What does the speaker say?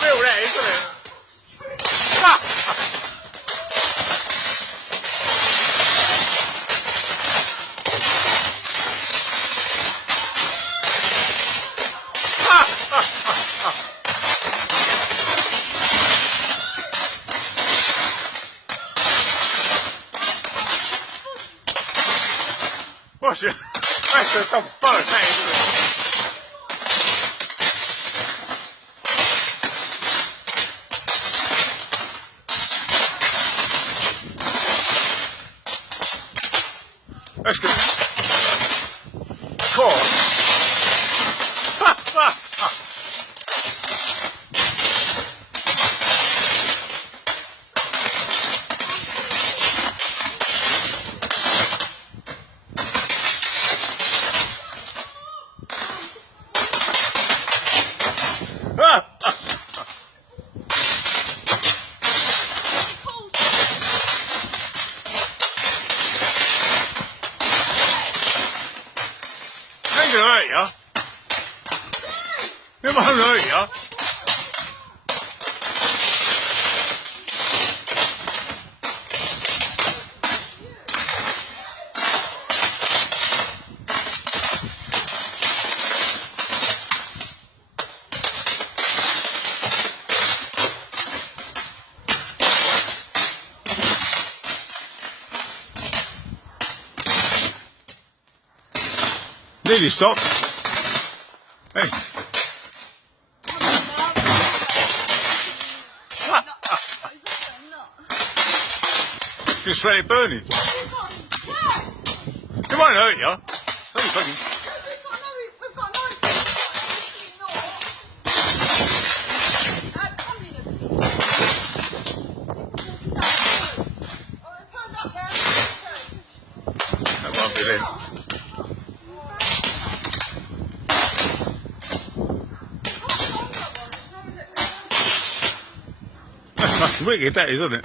没有来，是的。啊！不行，哎，这到了太热了。That's good. Cool. Ha, ha, ha. Ah, ah. Ain't gonna hurt you. It won't hurt you. Nearly stopped. Hey. You can smell it burning. It won't hurt you. It's only fucking... That won't be then. That's fucking wicked, that is, isn't it?